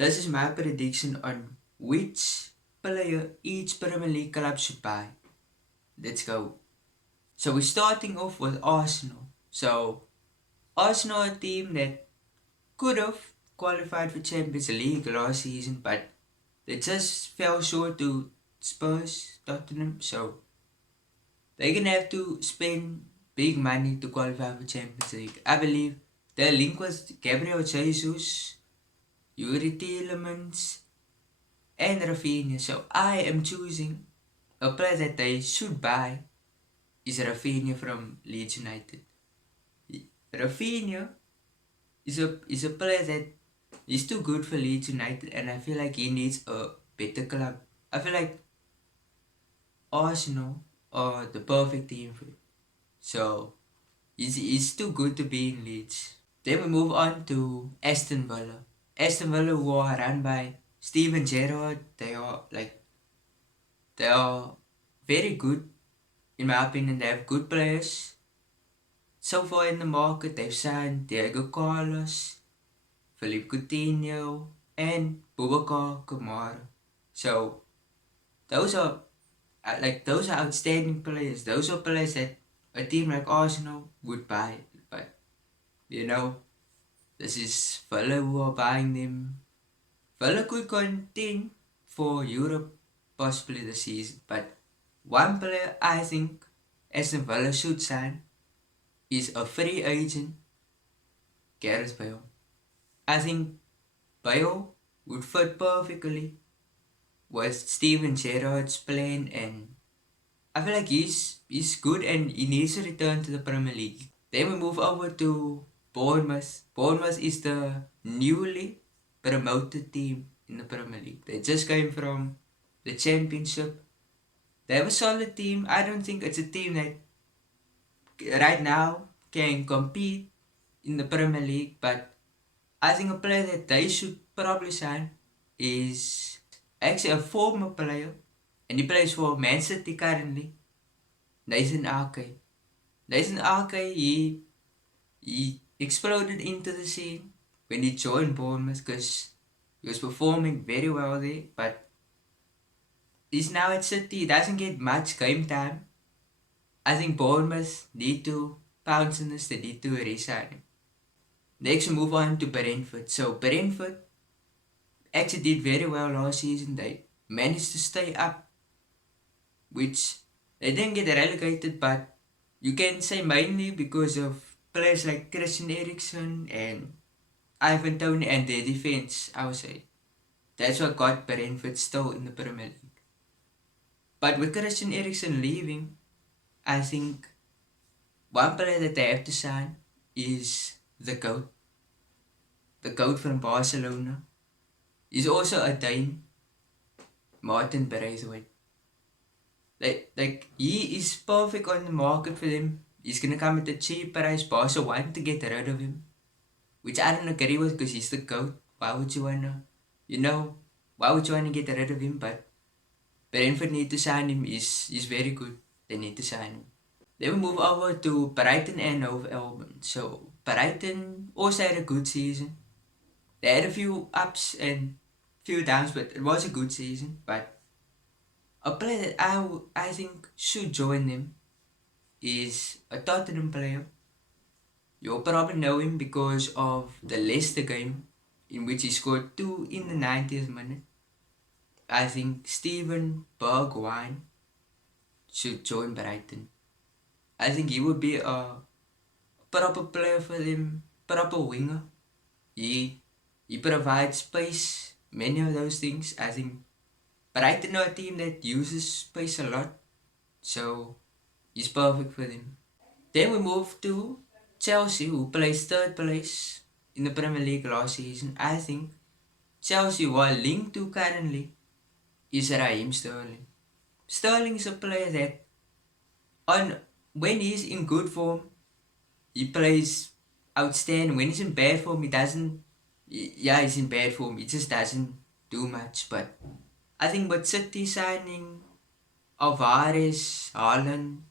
This is my prediction on which player each Premier League club should buy. Let's go. So we're starting off with Arsenal. So Arsenal, a team that could have qualified for Champions League last season, but they just fell short to Spurs, Tottenham. So they're gonna have to spend big money to qualify for Champions League. I believe their link was Gabriel Jesus, Yuri Tielemans, and Rafinha. So I am choosing a player that they should buy is Rafinha from Leeds United. Rafinha is a player that is too good for Leeds United, and I feel like he needs a better club. I feel like Arsenal are the perfect team for him. So he's too good to be in Leeds. Then we move on to Aston Villa. Aston Villa, who are run by Steven Gerrard, they are very good in my opinion. They have good players. So far in the market, they've signed Diego Carlos, Philippe Coutinho, and Boubacar Kamara. So those are those are outstanding players. Those are players that a team like Arsenal would buy. But you know, this is Villa who are buying them. Villa could contend for Europe possibly this season, but one player I think Aston Villa should sign is a free agent, Gareth Bale. I think Bale would fit perfectly with Steven Gerrard's plan, and I feel like he's good and he needs to return to the Premier League. Then we move over to Bournemouth. Bournemouth is the newly promoted team in the Premier League. They just came from the Championship. They have a solid team. I don't think it's a team that right now can compete in the Premier League, but I think a player that they should probably sign is actually a former player, and he plays for Man City currently, Nathan Ake. Nathan Ake, he exploded into the scene when he joined Bournemouth because he was performing very well there, but he's now at City. He doesn't get much game time. I think Bournemouth need to pounce on this. They need to resign him. Next, we move on to Brentford. So Brentford actually did very well last season. They managed to stay up, which they didn't get relegated, but you can say mainly because of players like Christian Eriksen and Ivan Toney and their defense, I would say. That's what got Brentford still in the Premier League. But with Christian Eriksen leaving, I think one player that they have to sign is the GOAT. The GOAT from Barcelona. He's also a Dane, Martin Braithwaite. Like he is perfect on the market for them. He's gonna come at a cheap price. Barca want to get rid of him, which I don't agree with because he's the GOAT. Why would you wanna, why would you wanna get rid of him? But Brentford need to sign him. He's very good. They need to sign him. Then we move over to Brighton and Hove Albion. So Brighton also had a good season. They had a few ups and few downs, but it was a good season. But a player that I think should join them is a Tottenham player. You'll probably know him because of the Leicester game in which he scored 2 in the 90th minute. I think Steven Bergwjin should join Brighton. I think he would be a proper player for them, proper winger. He provides space, many of those things. I think Brighton are a team that uses space a lot, so he's perfect for them. Then we move to Chelsea, who plays third place in the Premier League last season. I think Chelsea, who are linked to currently, is Raheem Sterling. Sterling is a player that, when he's in good form, he plays outstanding. When he's in bad form, he's in bad form. He just doesn't do much. But I think with City signing Alvarez, Haaland,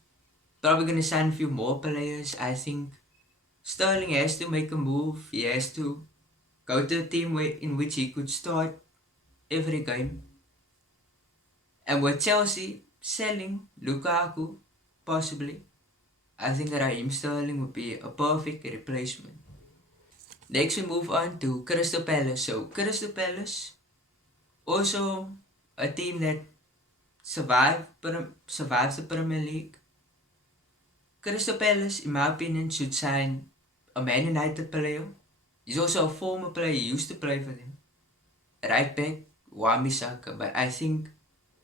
probably going to sign a few more players, I think Sterling has to make a move. He has to go to a team in which he could start every game. And with Chelsea selling Lukaku, possibly, I think Raheem Sterling would be a perfect replacement. Next, we move on to Crystal Palace. So, Crystal Palace, also a team that survives the Premier League. Crystal Palace, in my opinion, should sign a Man United player. He's also a former player, he used to play for them. Right back, Wan-Bissaka, but I think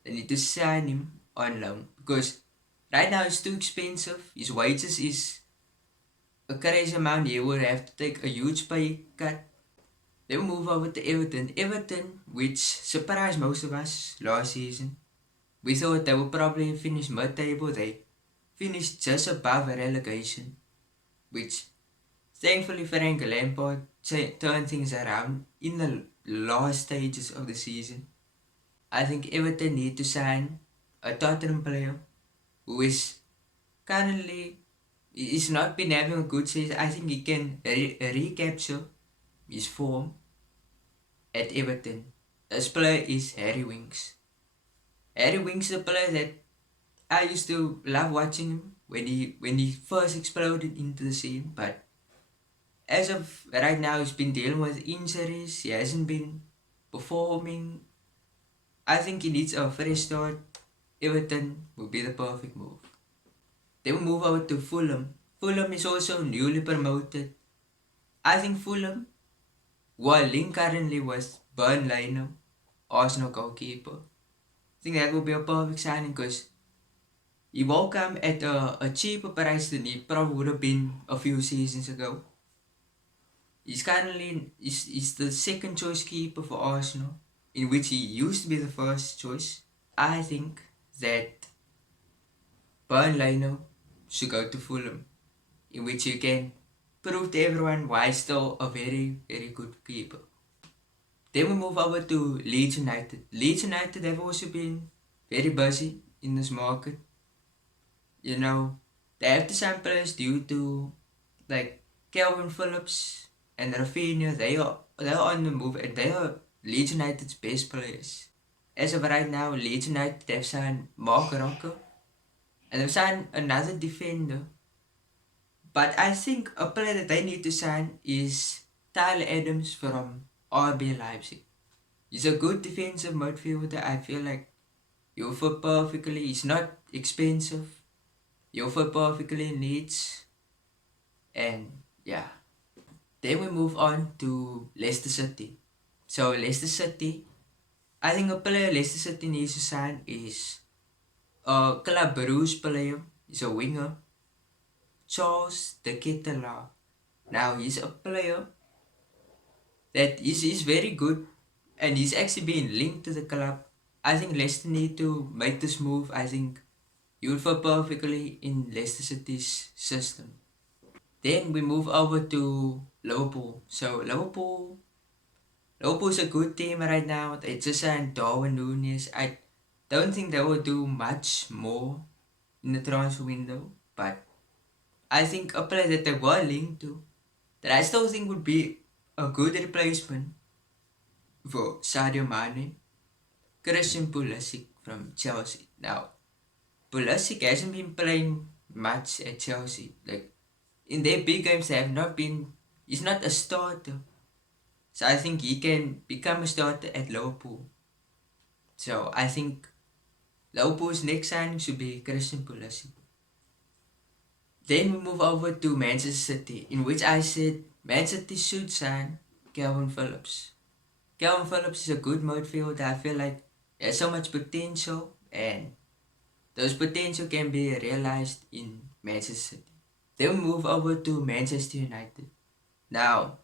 they need to sign him on loan because right now it's too expensive. His wages is a crazy amount. He would have to take a huge pay cut. Then we move over to Everton. Everton, which surprised most of us last season. We thought they would probably finish mid-table. They finished just above relegation, which thankfully Frank Lampard turned things around in the last stages of the season. I think Everton need to sign a Tottenham player who is currently he's not been having a good season. I think he can recapture his form at Everton. This player is Harry Winks. Harry Winks is a player that I used to love watching him when he first exploded into the scene, but as of right now he's been dealing with injuries, he hasn't been performing. I think he needs a fresh start. Everton would be the perfect move. Then we move over to Fulham. Fulham is also newly promoted. I think Fulham, while linked currently with Burnley, Arsenal goalkeeper, I think that would be a perfect signing because he will come at a cheaper price than he probably would have been a few seasons ago. He's currently is the second choice keeper for Arsenal, in which he used to be the first choice. I think that Burnley should go to Fulham, in which you can prove to everyone why he's still a very, very good keeper. Then we move over to Leeds United. Leeds United have also been very busy in this market. They have to sign players due to like Kalvin Phillips and Rafinha. They are on the move and they are Leeds United's best players. As of right now, Leeds United have signed Mark Rocker and they've signed another defender. But I think a player that they need to sign is Tyler Adams from RB Leipzig. He's a good defensive midfielder. I feel like he'll fit perfectly. He's not expensive. He'll fit perfectly in Leeds. And yeah. Then we move on to Leicester City. So Leicester City, I think a player Leicester City needs to sign is a Club Brugge player. He's a winger. Charles de Ketelaar. Now he's a player that is very good and he's actually been linked to the club. I think Leicester need to make this move. I think he will fit perfectly in Leicester City's system. Then we move over to Liverpool. So Liverpool's a good team right now. They just signed Darwin Núñez. I don't think they will do much more in the transfer window, but I think a player that they were linked to that I still think would be a good replacement for Sadio Mane, Christian Pulisic from Chelsea. Now, Pulisic hasn't been playing much at Chelsea. Like in their big games, they have not been. He's not a starter, so I think he can become a starter at Liverpool. So I think Liverpool's next signing should be Christian Pulisic. Then we move over to Manchester City, in which I said Man City should sign Kalvin Phillips. Kalvin Phillips is a good midfielder. I feel like he has so much potential, and those potential can be realized in Manchester City. Then we move over to Manchester United. Now,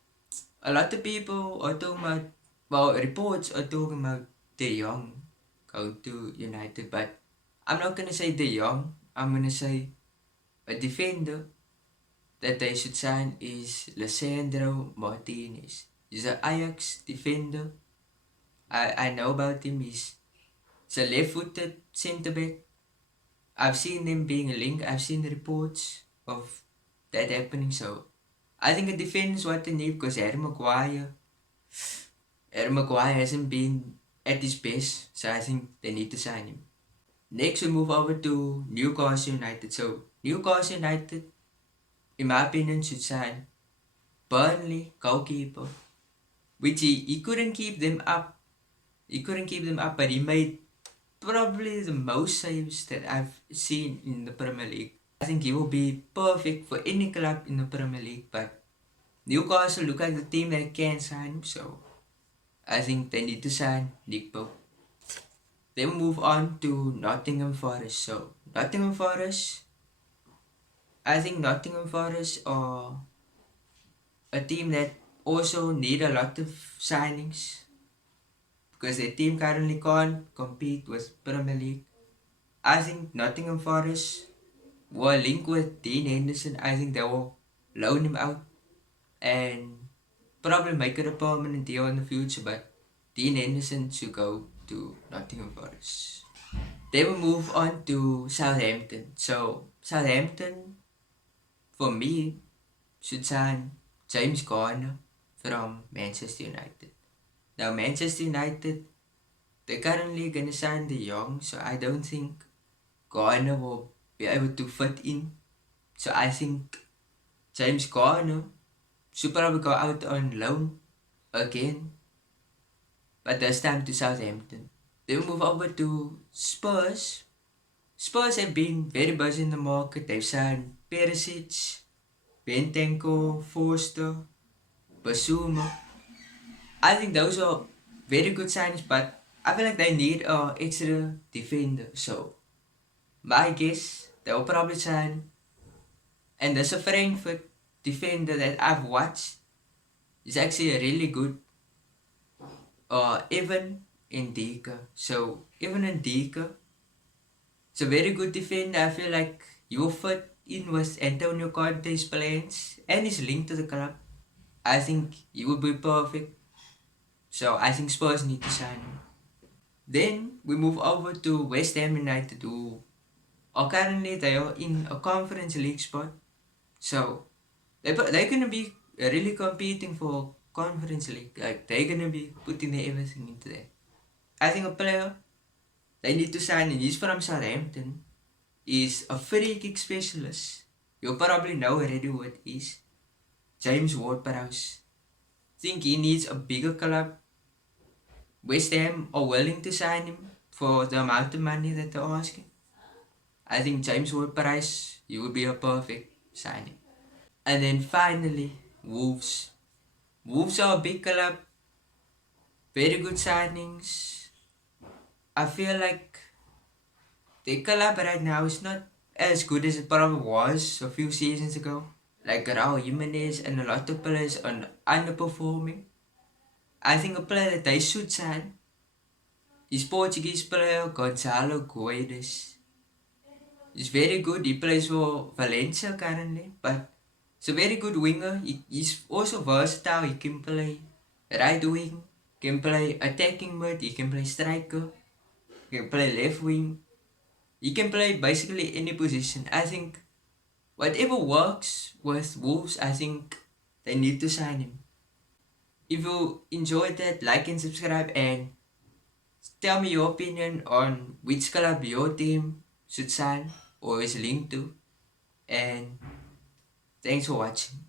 a lot of people are talking about, well, reports are talking about De Jong going to United, but I'm not gonna say De Jong. I'm gonna say a defender that they should sign is Lisandro Martinez. He's an Ajax defender. I know about him. He's a left-footed centre back. I've seen them being linked. I've seen reports of that happening. So I think a defense is what they need because Harry Maguire Harry Maguire hasn't been at his best, so I think they need to sign him. Next, we move over to Newcastle United. So, Newcastle United, in my opinion, should sign Burnley goalkeeper, which he couldn't keep them up. He couldn't keep them up, but he made probably the most saves that I've seen in the Premier League. I think he will be perfect for any club in the Premier League, but Newcastle look like the team that can sign him, so I think they need to sign Nick Pope. Then we move on to Nottingham Forest. So Nottingham Forest, I think Nottingham Forest are a team that also need a lot of signings because their team currently can't compete with Premier League. I think Nottingham Forest were linked with Dean Henderson. I think they will loan him out and probably make it a permanent deal in the future, but Dean Henderson should go to Nottingham Forest. Then we move on to Southampton. So Southampton, for me, should sign James Garner from Manchester United. Now Manchester United, they're currently gonna sign the young, so I don't think Garner will be able to fit in. So I think James Garner should probably go out on loan again, but this time to Southampton. Then we move over to Spurs. Spurs have been very busy in the market. They've signed Perisic, Bentancur, Forster, Basuma. I think those are very good signings, but I feel like they need an extra defender. So my guess they will probably sign, and there's a Frankfurt defender that I've watched. He's actually a really good Evan Ndika. So Evan Ndika, it's a very good defender. I feel like he will fit in with Antonio Conte's plans and is linked to the club. I think he would be perfect. So I think Spurs need to sign him. Then we move over to West Ham United, who are currently they are in a Conference League spot. So they're gonna be really competing for Conference League. Like they're gonna be putting their everything into that. I think a player they need to sign, and he's from Southampton, is a free kick specialist. You'll probably know already who it is. James Ward-Prowse. Think he needs a bigger club. West Ham are willing to sign him for the amount of money that they're asking. I think James Ward-Prowse, he would be a perfect signing. And then finally, Wolves. Wolves are a big club. Very good signings. I feel like their club right now is not as good as it probably was a few seasons ago. Like Raul Jimenez and a lot of players are underperforming. I think a player that they should sign is Portuguese player Goncalo Guedes. He's very good. He plays for Valencia currently, but he's a very good winger. He's also versatile. He can play right wing, can play attacking mid, he can play striker, he can play left wing. He can play basically any position. I think whatever works with Wolves, I think they need to sign him. If you enjoyed that, like and subscribe and tell me your opinion on which club your team should sign or is linked to. And thanks for watching.